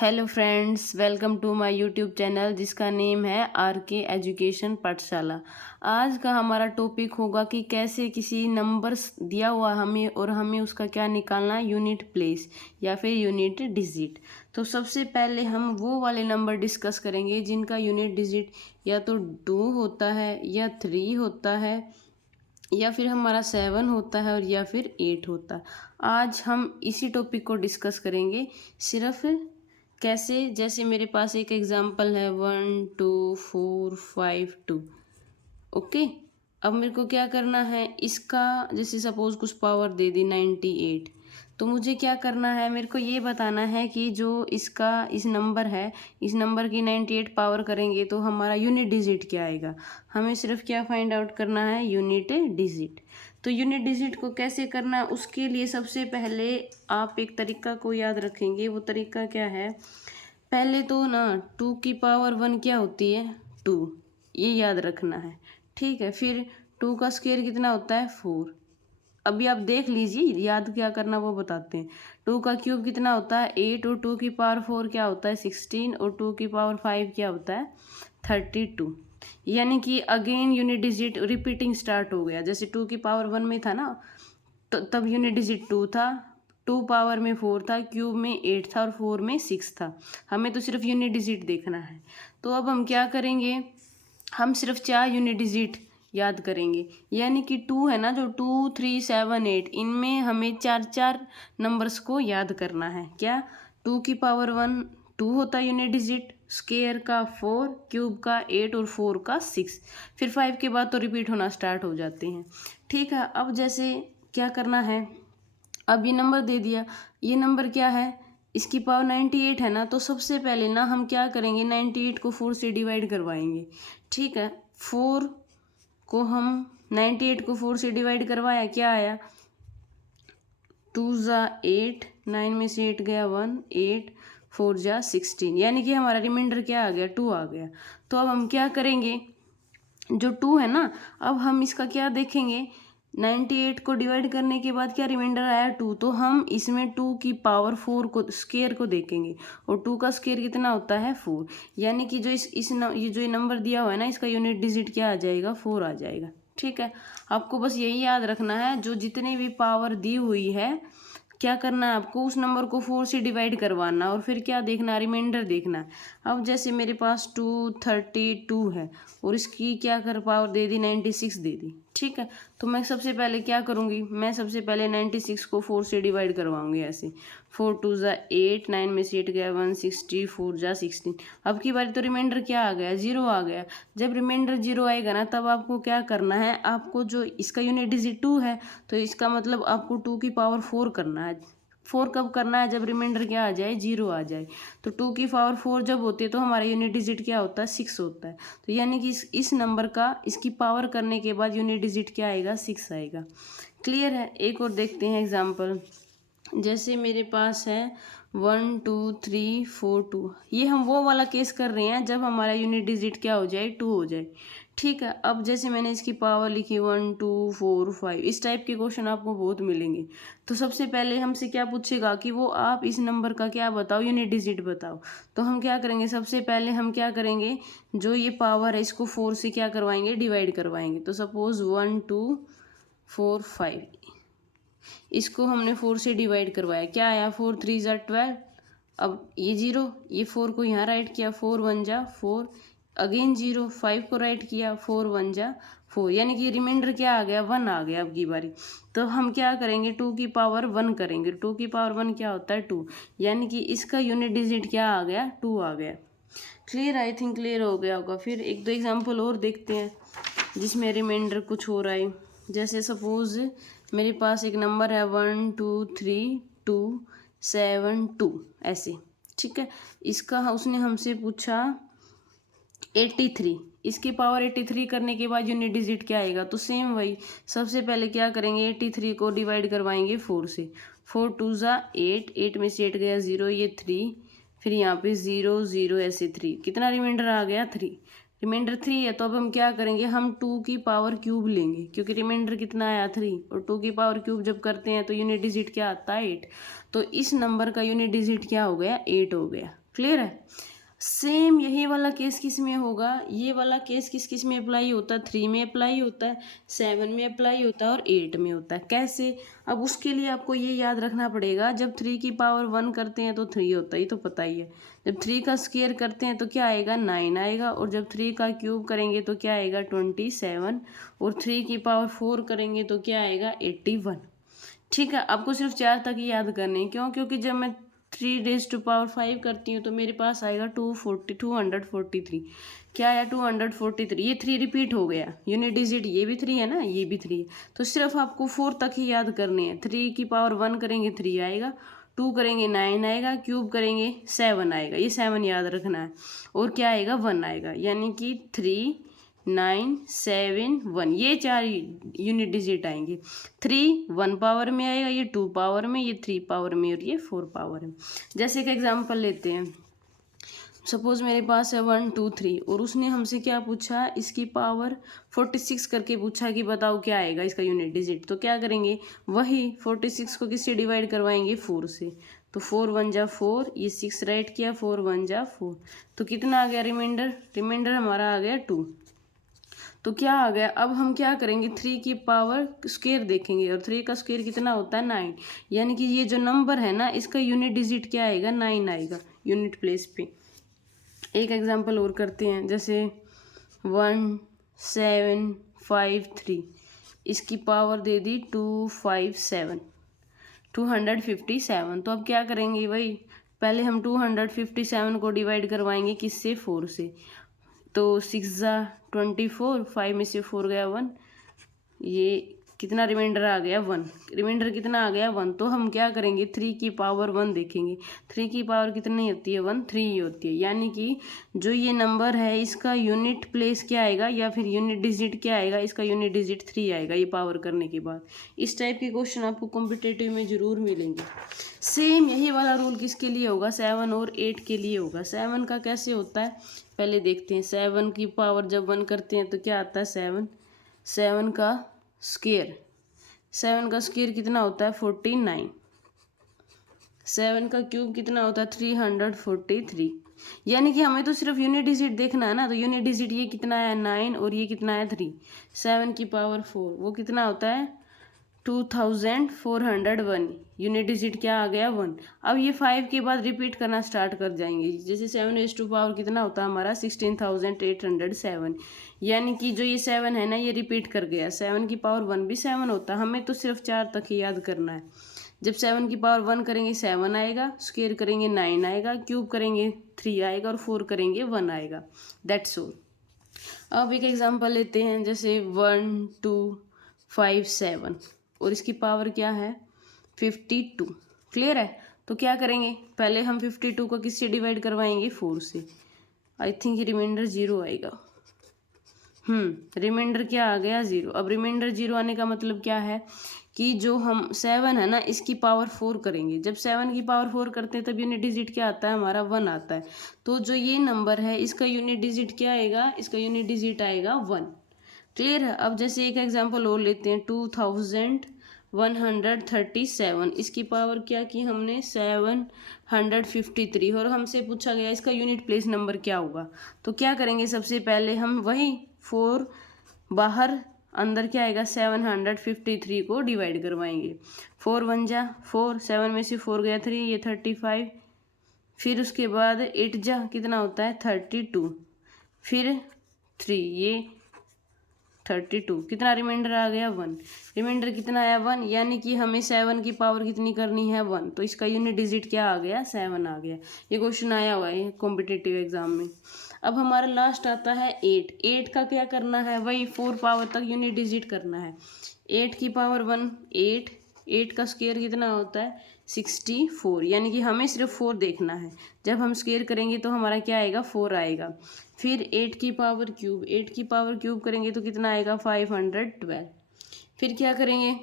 Hello friends, welcome to my YouTube channel जिसका name है आर.के. एजुकेशन पाठशाला। आज का हमारा टॉपिक होगा कि कैसे किसी नंबर्स दिया हुआ हमें और हमें उसका क्या निकालना है, यूनिट प्लेस या फिर यूनिट डिजिट। तो सबसे पहले हम वो वाले नंबर डिस्कस करेंगे जिनका यूनिट डिजिट या तो 2 होता है या 3 होता है या फिर हमारा 7 होता है और या फिर 8 होता है। आज हम इसी टॉपिक को डिस्कस करेंगे। सिर्फ कैसे, जैसे मेरे पास एक एग्जांपल है 1 2 4 5 2। ओके, अब मेरे को क्या करना है, इसका जैसे सपोज कुछ पावर दे दी 98, तो मुझे क्या करना है, मेरे को ये बताना है कि जो इसका इस नंबर है, इस नंबर की 98 पावर करेंगे तो हमारा यूनिट डिजिट क्या आएगा। हमें सिर्फ क्या फाइंड आउट करना है, यूनिट डिजिट। तो यूनिट डिजिट को कैसे करना है, उसके लिए सबसे पहले आप एक तरीका को याद रखेंगे। वो तरीका क्या है, पहले तो ना 2 की पावर 1 क्या होती है, 2, ये याद रखना है। ठीक है, फिर 2 का स्क्वायर कितना होता है, 4। अभी आप देख लीजिए, याद क्या करना वो बताते हैं। 2 का क्यूब कितना होता है, 8, और 2 की पावर 4 क्या होता है, 16, और 2 की पावर 5 क्या होता है, 32। यानी कि again unit digit repeating start हो गया। जैसे 2 की पावर 1 में था ना, तो तब यूनिट डिजिट 2 था, 2 पावर में 4 था, क्यूब में 8 था और 4 में 6 था। हमें तो सिर्फ यूनिट डिजिट देखना है। तो अब हम क्या करेंगे, हम सिर्फ 4 यूनिट डिजिट याद करेंगे। यानी कि 2 है ना, जो 2 3 7 8, इनमें हमें 4 नंबर्स को याद करना है। क्या, 2 की पावर 1 2 होता है यूनिट डिजिट, स्क्वायर का 4, क्यूब का 8 और 4 का 6। फिर 5 के बाद तो रिपीट होना स्टार्ट हो जाते हैं। ठीक है, अब जैसे क्या करना है, अब ये नंबर दे दिया, ये नंबर क्या है, इसकी पावर 98 है ना, तो सबसे पहले ना हम क्या करेंगे, 98 को 4 से डिवाइड करवाएंगे। ठीक है, 4 को हम 98 को 4 से डिवाइड करवाया, क्या आया, 2 ज़ा 8, 9 में से 8 गया 1, 8 4 ज़ा 16, यानी कि हमारा रिमाइंडर क्या आ गया, 2 आ गया। तो अब हम क्या करेंगे, जो 2 है ना, अब हम इसका क्या देखेंगे, 98 को डिवाइड करने के बाद क्या रिमाइंडर आया, 2, तो हम इसमें 2 की पावर 4 को स्क्वायर को देखेंगे, और 2 का स्क्वायर कितना होता है, 4। यानी कि जो ये जो नंबर दिया हुआ है ना, इसका यूनिट डिजिट क्या आ जाएगा, 4 आ जाएगा। ठीक है, आपको बस यही याद रखना है, जो जितनी भी पावर दी हुई है, क्या करना है आपको, उस नंबर को 4 से डिवाइड करवाना और फिर क्या देखना, रिमाइंडर देखना है। अब जैसे मेरे पास 232 है और इसकी क्या कर पावर दे दी, 96 दे दी। ठीक है, तो मैं सबसे पहले क्या करूँगी, मैं सबसे पहले 96 को 4 से डिवाइड करवाऊंगी ऐसे, 4 2 ज़ा 8, 9 में से 8 गया 1, 60 4 ज़ा 16। अब की बारी तो रिमाइंडर क्या आ गया, 0 आ गया। जब रिमाइंडर 0 आएगा ना, तब आपको क्या करना है, आपको जो इसका यूनिट डिजिट 2 है, तो इसका मतलब आपको 2 की पावर 4 करना है। 4 कब करना है, जब रिमाइंडर क्या आ जाए, 0 आ जाए। तो 2 की पावर 4 जब होती है तो हमारा यूनिट डिजिट क्या होता है, 6 होता है। तो यानी कि इस नंबर का इसकी पावर करने के बाद यूनिट डिजिट क्या आएगा, 6 आएगा। क्लियर है, एक और देखते हैं एग्जाम्पल। जैसे मेरे पास है 1 2 3 4 2, ये हम वो वाला केस कर रहे हैं जब हमारा यूनिट डिजिट क्या हो जाए, 2 हो जाए। ठीक है, अब जैसे मैंने इसकी पावर लिखी 1 2 4 5, इस टाइप के क्वेश्चन आपको बहुत मिलेंगे। तो सबसे पहले हमसे क्या पूछेगा कि वो आप इस नंबर का क्या बताओ, यूनिट डिजिट बताओ। तो हम क्या करेंगे, सबसे पहले हम क्या करेंगे, जो ये पावर है इसको 4 से क्या करवाएंगे, डिवाइड करवाएंगे। तो सपोज 1 2 4 5, इसको हमने 4 से डिवाइड करवाया, क्या आया, 4 3 ज़ा 12। अब ये 0, ये 4 को यहाँ राइट किया, 4 1 ज़ा 4, अगेन 0, 5 को राइट किया, 4 1 ज़ा 4, यानी कि रिमाइंडर क्या आ गया, 1 आ गया अब की बारी। तो हम क्या करेंगे, 2 की पावर 1 करेंगे। 2 की पावर 1 क्या होता है, 2, यानी कि इसका यूनिट डिजिट क्या आ गया, 2 आ गया। क्लियर, आई थिंक क्लियर हो गया होगा। फिर एक दो एग्जाम्पल और देखते हैं जिसमें रिमाइंडर कुछ हो रहा है। जैसे सपोज मेरे पास एक नंबर है 1 2 3 2 7 2 ऐसे। ठीक है, इसका उसने हमसे पूछा 83, इसकी पावर 83 करने के बाद यूनिट डिजिट क्या आएगा। तो सेम वही, सबसे पहले क्या करेंगे, 83 को डिवाइड करवाएंगे 4 से, 4 2 ज़ा 8, 8 में से 8 गया 0, ये 3, फिर यहाँ पे 0 0 ऐसे 3, कितना रिमाइंडर आ गया, 3। रिमाइंडर 3 है, तो अब हम क्या करेंगे, हम 2 की पावर क्यूब लेंगे, क्योंकि रिमाइंडर कितना आया, 3, और 2 की पावर क्यूब जब करते हैं तो यूनिट डिजिट क्या आता है, 8। तो इस नंबर का यूनिट डिजिट क्या हो गया, 8 हो गया। क्लियर है। सेम यही वाला केस किस में होगा, ये वाला केस किस किस में अप्लाई होता है, 3 में अप्लाई होता है, 7 में अप्लाई होता है और 8 में होता है। कैसे, अब उसके लिए आपको ये याद रखना पड़ेगा, जब 3 की पावर 1 करते हैं तो 3 होता है, ये तो पता ही है। जब 3 का स्क्वायर करते हैं तो क्या आएगा, 9 आएगा। और जब 3 का क्यूब करेंगे तो क्या आएगा, 27। और 3 की पावर 4 करेंगे तो क्या आएगा, 81। ठीक है, आपको सिर्फ 4 तक ही याद करने हैं। क्यों, क्योंकि जब मैं 3⁵ करती हूँ तो मेरे पास आएगा 243। क्या आया, 243। ये 3 रिपीट हो गया, यूनिट डिजिट ये भी 3 है ना, ये भी 3 है। तो सिर्फ आपको 4 तक ही याद करने हैं। 3 की पावर 1 करेंगे 3 आएगा, 2 करेंगे 9 आएगा, क्यूब करेंगे 7 आएगा, ये 7 याद रखना है। और क्या आएगा, 1 आएगा, यानी कि 3 9 7 1, ये 4 यूनिट डिजिट आएंगे। 3 1 पावर में आएगा, ये 2 पावर में, ये 3 पावर में और ये 4 पावर में। जैसे एक एग्जांपल लेते हैं, सपोज मेरे पास है 1 2 3 और उसने हमसे क्या पूछा, इसकी पावर 46 करके पूछा कि बताओ क्या आएगा इसका यूनिट डिजिट। तो क्या करेंगे, वही 46 को किससे डिवाइड करवाएंगे, 4 से। तो 4 1 जा 4, ये 6 राइट किया, 4 1 जा 4, तो कितना आ गया रिमाइंडर, रिमाइंडर हमारा आ गया 2। तो क्या आ गया, अब हम क्या करेंगे, 3 की पावर स्क्वायर देखेंगे और 3 का स्क्वायर कितना होता है, 9। यानी कि ये जो नंबर है ना, इसका यूनिट डिजिट क्या आएगा, 9 आएगा यूनिट प्लेस पे। एक एग्जांपल और करते हैं, जैसे 1 7 5 3, इसकी पावर दे दी 257 257। तो अब क्या करेंगे भाई, पहले हम 257 को डिवाइड करवाएंगे किससे, 4 से। तो 6 ज़ा 24, 5 में से 4 गया 1, ये कितना रिमाइंडर आ गया, 1। रिमाइंडर कितना आ गया, 1। तो हम क्या करेंगे, 3 की पावर 1 देखेंगे। 3 की पावर कितनी होती है, 1, 3 ही होती है। यानी कि जो ये नंबर है इसका यूनिट प्लेस क्या आएगा या फिर यूनिट डिजिट क्या आएगा, इसका यूनिट डिजिट 3 आएगा ये पावर करने के बाद। इस टाइप के क्वेश्चन आपको कॉम्पिटेटिव में जरूर मिलेंगे। सेम यही वाला रूल किसके लिए होगा, 7 और 8 के लिए होगा। 7 का कैसे होता है, पहले देखते हैं। 7 की पावर जब 1 करते हैं तो क्या आता है, 7। 7 का स्क्वायर, 7 का स्क्वायर कितना होता है, 49। 7 का क्यूब कितना होता है, 343। यानी कि हमें तो सिर्फ यूनिट डिजिट देखना है ना, तो यूनिट डिजिट ये कितना है, 9, और ये कितना है, 3। 7 की पावर 4 वो कितना होता है, 2401। यूनिट डिजिट क्या आ गया, 1। अब ये 5 के बाद रिपीट करना स्टार्ट कर जाएंगे। जैसे 7 पावर कितना होता है हमारा, 16807। यानी कि जो ये 7 है ना, ये रिपीट कर गया। 7 की पावर 1 भी 7 होता है, हमें तो सिर्फ 4 तक ही याद करना है। जब 7 की पावर 1 करेंगे 7 आएगा, स्क्वायर करेंगे 9 आएगा, क्यूब करेंगे 3 आएगा और 4 करेंगे 1 आएगा। That's all. अब एक एग्जांपल लेते हैं, जैसे 1 2 5 7 और इसकी पावर क्या है, 52। क्लियर है। तो क्या करेंगे, पहले हम 52 को किससे डिवाइड करवाएंगे, 4 से। आई थिंक रिमाइंडर 0 आएगा। रिमाइंडर क्या आ गया, 0। अब रिमाइंडर 0 आने का मतलब क्या है कि जो हम 7 है ना, इसकी पावर 4 करेंगे। जब 7 की पावर 4 करते हैं तब यूनिट डिजिट क्या आता है हमारा, 1 आता है। तो जो ये नंबर है इसका यूनिट डिजिट क्या आएगा, इसका यूनिट डिजिट आएगा 1। क्लियर है। अब जैसे एक एग्जांपल और लेते हैं, 2137। इसकी पावर क्या की हमने, 753। और हमसे पूछा गया इसका यूनिट प्लेस नंबर क्या होगा। तो क्या करेंगे, सबसे पहले हम वही 4 बाहर, अंदर क्या आएगा, 753 को डिवाइड करवाएंगे। 4 1 जा 4, 7 में से 4 गया 3, ये 35। फिर उसके बाद 8 जा कितना होता है, 32। फिर 3, ये 32। कितना रिमाइंडर आ गया, 1। रिमाइंडर कितना आया, 1। यानी कि हमें 7 की पावर कितनी करनी है, 1। तो इसका यूनिट डिजिट क्या आ गया, 7 आ गया। ये क्वेश्चन आया हुआ है कॉम्पिटिटिव एग्जाम में। अब हमारा लास्ट आता है 8। 8 का क्या करना है, वही 4 पावर तक यूनिट डिजिट करना है। 8 की पावर 1 8, 8 का स्क्वायर कितना होता है, 64। यानी कि हमें सिर्फ 4 देखना है। जब हम स्क्वायर करेंगे तो हमारा क्या आएगा, 4 आएगा। फिर 8 की पावर क्यूब, 8 की पावर क्यूब करेंगे तो कितना आएगा, 512। फिर क्या करेंगे,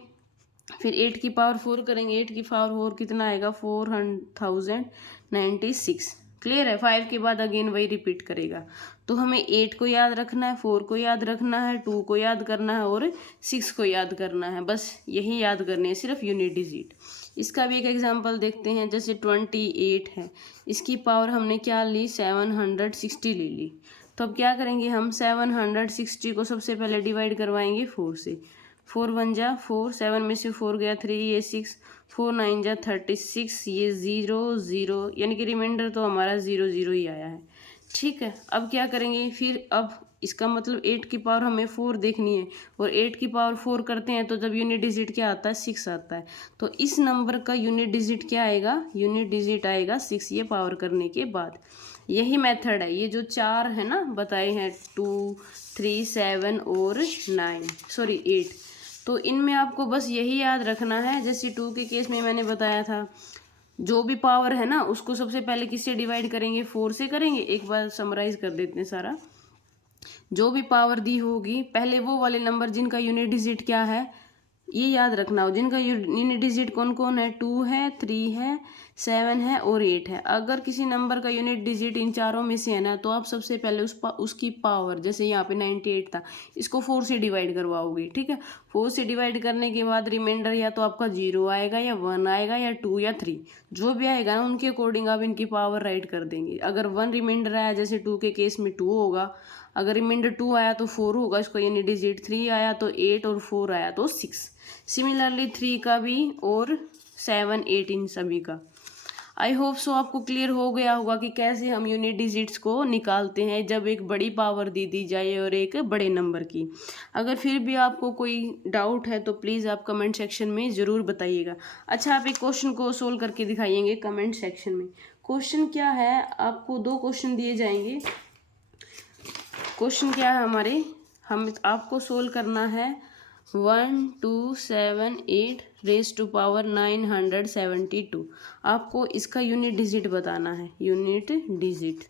फिर 8 की पावर 4 करेंगे, 8 की पावर 4 कितना आएगा, 4096। क्लियर है। 5 के बाद अगेन वही रिपीट करेगा। तो हमें 8 को याद रखना है, 4 को याद रखना है, 2 को याद करना है और 6 को याद करना है। बस यही याद करने हैं, सिर्फ यूनिट डिजिट। इसका भी एक एग्जांपल देखते हैं। जैसे 28 है, इसकी पावर हमने क्या ली 760 ले ली। तो अब क्या करेंगे हम 760 को सबसे पहले डिवाइड करवाएंगे 4 से। 4 1 जा 4, 7 में से 4 गया 3, ये 6, 4 9 जा 36, ये 0 0, यानी कि रिमाइंडर तो हमारा 0 0 ही आया है। ठीक है, अब क्या करेंगे फिर, अब इसका मतलब 8 की पावर हमें 4 देखनी है, और 8 की पावर 4 करते हैं तो जब यूनिट डिजिट क्या आता है 6 आता है। तो इस नंबर का यूनिट डिजिट क्या आएगा, यूनिट डिजिट आएगा 6, ये पावर करने के बाद। यही मेथड है, ये जो 4 है ना बताए हैं 2 3 7 और 8, तो इनमें आपको बस यही याद रखना है। जैसे 2 के केस में मैंने बताया था, जो भी पावर है ना उसको सबसे पहले किससे डिवाइड करेंगे, 4 से करेंगे। एक बार समराइज कर देते हैं सारा। जो भी पावर दी होगी पहले वो वाले नंबर जिनका यूनिट डिजिट क्या है, ये याद रखना हो। जिनका यूनिट डिजिट कौन कौन है, 2 है, 3 है, 7 है और 8 है। अगर किसी नंबर का यूनिट डिजिट इन चारों में से है ना, तो आप सबसे पहले उसकी पावर, जैसे यहाँ पे 98 था, इसको 4 से डिवाइड करवाओगे। ठीक है, 4 से डिवाइड करने के बाद रिमाइंडर या तो आपका 0 आएगा या 1 आएगा या 2 या 3, जो भी आएगा ना उनके अकॉर्डिंग आप इनकी पावर राइट कर देंगे। अगर 1 रिमाइंडर आया, जैसे 2 के केस में 2 होगा, अगर रिमाइंडर 2 आया तो 4 होगा इसका यूनिट डिजिट, 3 आया तो 8 और 4 आया तो 6। सिमिलरली 3 का भी और 7 8 इन सभी का। आई होप सो आपको क्लियर हो गया होगा कि कैसे हम यूनिट डिजिट्स को निकालते हैं जब एक बड़ी पावर दी जाए और एक बड़े नंबर की। अगर फिर भी आपको कोई डाउट है तो प्लीज़ आप कमेंट सेक्शन में ज़रूर बताइएगा। अच्छा, आप एक क्वेश्चन को सोल्व करके दिखाइएंगे कमेंट सेक्शन में। क्वेश्चन क्या है, आपको 2 क्वेश्चन दिए जाएंगे। क्वेश्चन क्या है हमारे, हम आपको सोल्व करना है 1278 रेज टू पावर 972। आपको इसका यूनिट डिजिट बताना है, यूनिट डिजिट।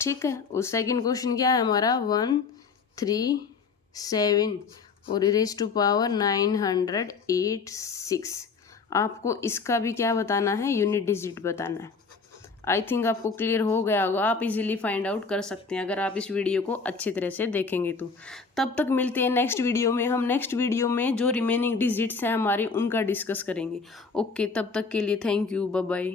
ठीक है, और सेकंड क्वेश्चन क्या है हमारा 137 और रेज टू पावर 986। आपको इसका भी क्या बताना है, यूनिट डिजिट बताना है। आई थिंक आपको क्लियर हो गया होगा, आप इजीली फाइंड आउट कर सकते हैं अगर आप इस वीडियो को अच्छी तरह से देखेंगे तो। तब तक मिलते हैं नेक्स्ट वीडियो में। हम नेक्स्ट वीडियो में जो रिमेनिंग डिजिट्स हैं हमारे उनका डिस्कस करेंगे। ओके, तब तक के लिए थैंक यू, बाय बाय।